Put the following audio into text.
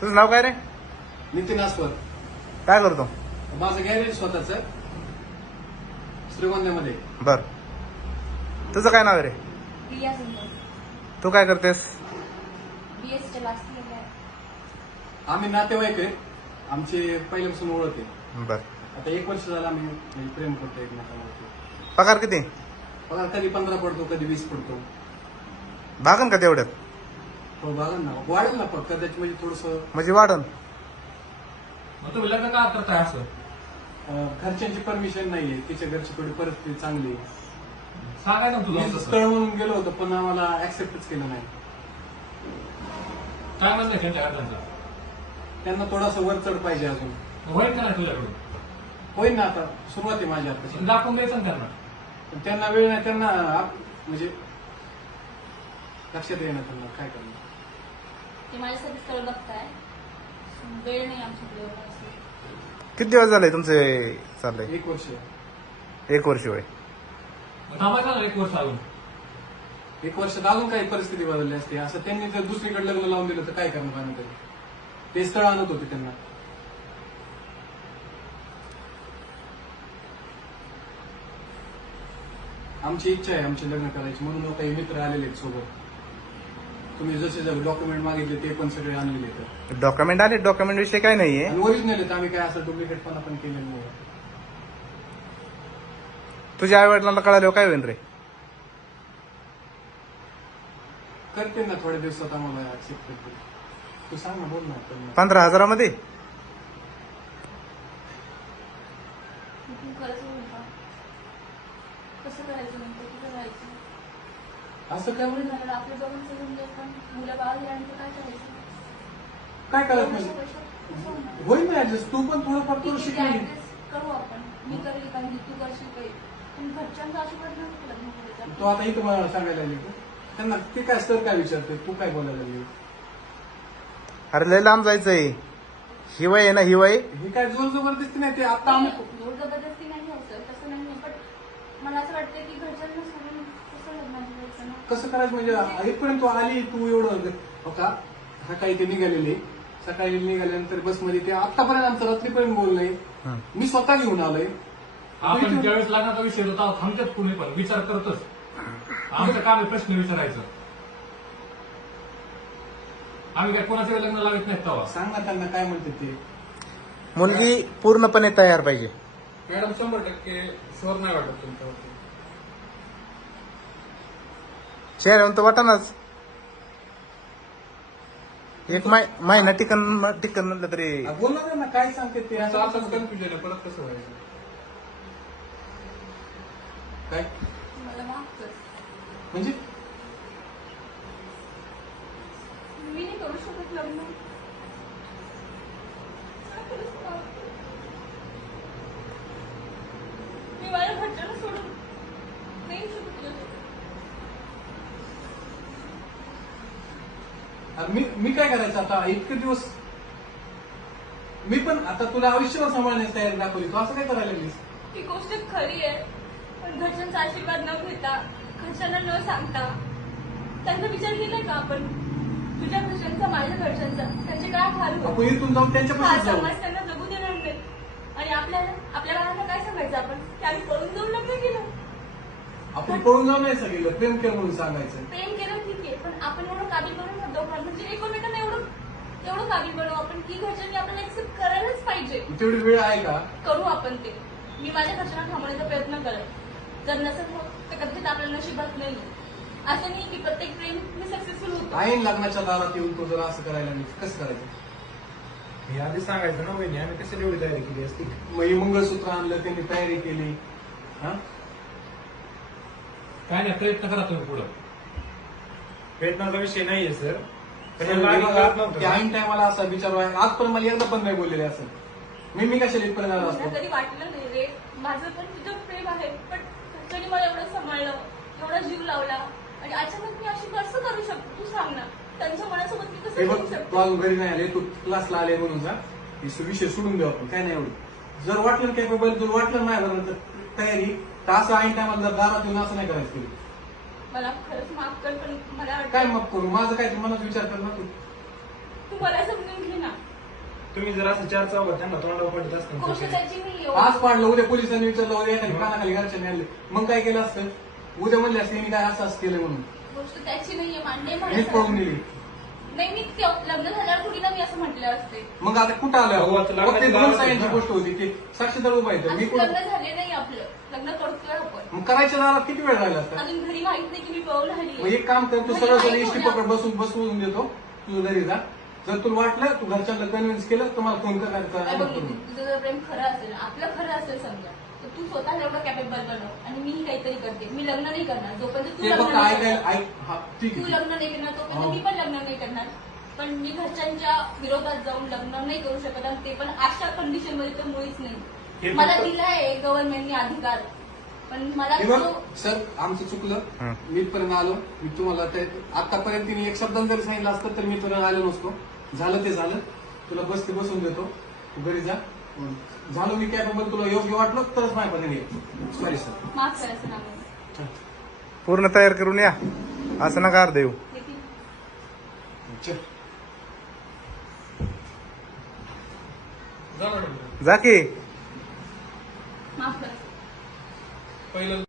तुझं नाव काय रे? नितीन आस्वर. काय करतो? माझं गॅरेज स्वतःच श्रीगोंद्यामध्ये. बर, तुझं काय नाव आहे रे? प्रिया सुंदर. तू काय करतेस? बीएसच्या लास्ट इयरला आहे. आम्ही नातेवाईक आहे, आमची पहिल्यापासून ओळख आहे. बर, आता 1 वर्ष झालं आम्ही म्हणजे प्रेम करतो एकमेकांवरती. पगार किती? पगार कधी 15 पडतो, कधी 20 पडतो. भागन का तेवढ्यात? हो बघा ना, वाढेल ना फक्त त्याची म्हणजे थोडस म्हणजे वाढन. मग तुम्ही लग्न का करताय असं? घरच्यांची परमिशन नाहीये, तिच्या घरची थोडी परिस्थिती चांगली आहे. सांगायचं ना तुला मी तसं. स्थळ म्हणून गेलो होतो पण आम्हाला ऍक्सेप्टच केलं नाही. काय म्हणलं त्यांच्या घरच्यांचं? त्यांना थोडासा वरचढ पाहिजे अजून. होईल का नाही तुझ्याकडून? होईल ना, आता सुरुवात आहे माझी आता. दाखवून द्यायचं ना त्यांना. पण त्यांना वेळ नाही, त्यांना म्हणजे लक्षात येणार त्यांना काय करणार. ते माझ्यासाठी स्थळ बघताय, वेळ नाही आमच्याकडे एवढा असं. किती दिवस झाले तुमचे चाललंय? 1 वर्ष. 1 वर्ष वय. मग थांबायचं ना 1 वर्ष अजून. 1 वर्षात अजून काही परिस्थिती बदलली असते. असं त्यांनी जर दुसरीकडे लग्न लावून दिलं तर काय करणार आम्ही तरी. ते स्थळ आणत होते त्यांना. आमची इच्छा आहे आमचे लग्न करायची, म्हणून काही मित्र आलेले आहेत सोबत. तुम्ही जसे डॉक्युमेंट मागितले ते पण सगळे आणलेले आहेत. डॉक्युमेंट आले, डॉक्युमेंट विषय काय नाहीये. आणि ओरिजिनल आहेत, आम्ही काय असं डुप्लिकेटपणा पण केलेलं नाही. तुझ्या आई वडिलांना कळाल्यावर काय होईल रे? करते ना थोड्या दिवसात, आम्हाला ऍक्सेप्ट करते. तू सांग ना, बोल ना. 15,000 तू खरंच होईल का? कसं करायचं नंतर? कुठं राहायचं? असं काय एवढं म्हणजे झालं आपल्या दोघांचं होऊन गेलं पण मुलं बाळ झाल्यानंतर काय करायचं? काय करत एवढ्या नाही. वर्षात कसं होणार? होईल ना ऍडजस्ट. तू पण थोडंफार करू ठीक आहे, शिकली. adjust करू आपण. मी करेल काही, तू करशील काही. पण घरच्यांचं आशीर्वाद नव्हतं लग्न करायचं. तो आता इथं मला सांगायला लागली का? त्यांना ते काय सर काय विचारते, तू काय बोलायला लागली? अरे लय लांब जायचंय. हिवाय आहे ना, हिवाय. ही काय जोर जबरदस्ती नाही. ते आता आम्ही जोर जबरदस्ती नाही होतं, तसं नाही आहे. पण मला असं वाटतं की घरच्यांना सोडून कसं लग्न करायचं ना? कसं करायचं म्हणजे इथपर्यंत तू आली, तू एवढं हो का सकाळी ते निघालेले, सकाळी निघाल्यानंतर बसमध्ये ते आतापर्यंत आमचं रात्रीपर्यंत बोललंय. मी स्वतः घेऊन आलोय. आपण ज्यावेळेस लग्नाचा विषय होता थांबतात कुणी पण विचार करतच. आमचं काम आहे प्रश्न विचारायचं. आम्ही काय कोणाचं लग्न लावत नाही तेव्हा. सांग ना त्यांना काय म्हणते ते. मुलगी पूर्णपणे तयार पाहिजे. मॅडम 100% शुअर नाही वाटत तुमच्यावरती. चेहऱ्यावर तर वाटानाच. एक महिना टिकन म्हणलं तरी. बोलणार ना काय सांगते ते. असं कन्फ्युजन आहे, परत कसं व्हायचं काय मला माफ कर. म्हणजे मी नाही करू शकत लग्न. मी माझ्या घरच्यांना सोडून नाही शकत. मी काय करायचं आता इतके दिवस. मी पण आता तुला आयुष्यभर सांभाळण्याची तयारी दाखवली, तू असं काय करायला लागलीस? ही गोष्ट खरी आहे, पण घरच्यांचा आशीर्वाद न घेता, घरच्यांना न सांगता त्यांचा विचार केलाय का आपण? तुझ्या घरच्यांचा, माझ्या घरच्यांचा, त्यांचे काय हाल आपण होईल? इथून जाऊन हा त्यांच्यापासून जाऊ. समाज त्यांना जगू देणार नाही. आणि आपल्या बाळांना काय सांगायचं आपण? की आम्ही पळून जाऊन लग्न केलं. आपण पळून जाऊ नाही सगळं, प्रेम केलं म्हणून सांगायचं. प्रेम केलं ठीक आहे, पण आपण एवढं काबिल बनवू ना दोघांना, म्हणजे एकमेकांना एवढं काबिल बनवू आपण की घरच्यांनी आपल्याला एक्सेप्ट करायलाच पाहिजे. तेवढी वेळ आहे का? करू आपण ते. मी माझ्या घरच्यांना थांबवण्याचा प्रयत्न करेन. जर नसेल होत तर कदाचित आपल्या नशिबात नाही. असं नाही की प्रत्येक प्रेम मी सक्सेसफुल होतो. आईन लग्नाच्या दारात येऊन तो जर असं करायला लागली कसं करायचं? हे आधी सांगायचं ना वहिनी, आम्ही कशाला एवढी तयारी केली असती. मग हे मंगळसूत्र आणलं, त्यांनी तयारी केली. हा काय नाही, प्रयत्न करा तुम्ही पुढं. प्रयत्नाचा विषय नाहीये सर. पण ते यांना आधी कळत नव्हतं. ऐन टायमाला असा विचार आजपर्यंत मला एकदा पण नाही बोललेले असं. मी कशाला इथपर्यंत आलो मला असतो? कधी वाटलं नाही रे, माझं पण तुझं प्रेम आहे, पण घरच्यांनी मला एवढं सांभाळलं, एवढा जीव लावला, आणि अचानक मी अशी कसं करू शकतो? तू सांग ना. त्यांच्या मनासोबत मी कसं हे बघ, करू तू शकतो? अजून घरी नाही आले, तू क्लासला आले म्हणून जा. हे विषय सोडून देऊ आपण, काय नाही एवढं. जर वाटलं कॅपेबल, तुला वाटलं नाही बरं तर तयारी, तर असं ऐन टायमाला जर दारात येऊन असं नाही करायचं तुला. मला खरंच माफ कर, पण मला काय मग करू? माझं काय तू मनात विचार कर ना तू. तू मला समजून बोलून घे ना. तुम्ही जर असं चार चौघात त्यांना तोंडावर पडत गोष्ट असताना त्याची नाही आज एवढी. पाडलं, उद्या पोलिसांनी विचारलं, उद्या एखादी कानाखाली घरच्यांनी आणले, मग काय केलं असतं? उद्या म्हणले असते मी काय असं केलं म्हणून गोष्ट त्याची नाहीये, मान्य मीच पळून म्हणा. गेली. नाही मी लग्न झाल्यावर कुठे ना मी असं म्हटलं असते. मग आता कुठं हो, आलं? आता फक्त लग्नाची दोन दावत सायांची आहे ना. गोष्ट होती की साक्षीदार उभा आहे तर मी अजून कुठं लग्न झाले नाही आपलं. लग्न करतोय आपण. मग करायच्या दारात किती वेळ राहिला असता? अजून घरी माहित नाही की मी पळून मग आली. एक काम कर, तू घरी सरळ सरळ माहित इष्टी होतं. पकड बसून देतो, तुझं घरी जा. जर तुला वाटलं तू घरच्यांना कन्व्हिन्स केलं तर मला फोन काय कर. बघ नितीन, तुझं जर प्रेम खरं असेल, आपलं खरं असेल समजा, तर तू स्वतः एवढं कॅपेबल बनव आणि मीही काहीतरी करते. मी लग्न नाही करणार जोपर्यंत तू ते लग्न फक्त नाही ऐकायला करणार. हा ठीक तू आहे. लग्न नाही करणार तोपर्यंत हो. मी पण लग्न नाही करणार. पण मी घरच्यांच्या विरोधात जाऊन लग्न नाही करू शकत आणि ते पण अशा कंडिशन मध्ये तर मुळीच हे नाही. फक्त- मला दिलाय गव्हर्नमेंटने अधिकार, पण मला हे बघ तो सर, आमचं चुकलं. हं. मी इथपर्यंत आलो. मी तुम्हाला आतापर्यंत तिने एक शब्दांत जरी सांगितलं असतं तर मी तुला आलो नसतो. झालं ते झालं. तुला बसून देतो, तू घरी जा. झालं मी कॅपेबल, तुला योग्य वाटलं तरच माझ्यापर्यंत ये. Sorry sir. माफ करायचं नाव. पूर्ण तयार करून या, असं नका देऊ. चल. जा मॅडम. जा की. माफ करायचं. पहिलं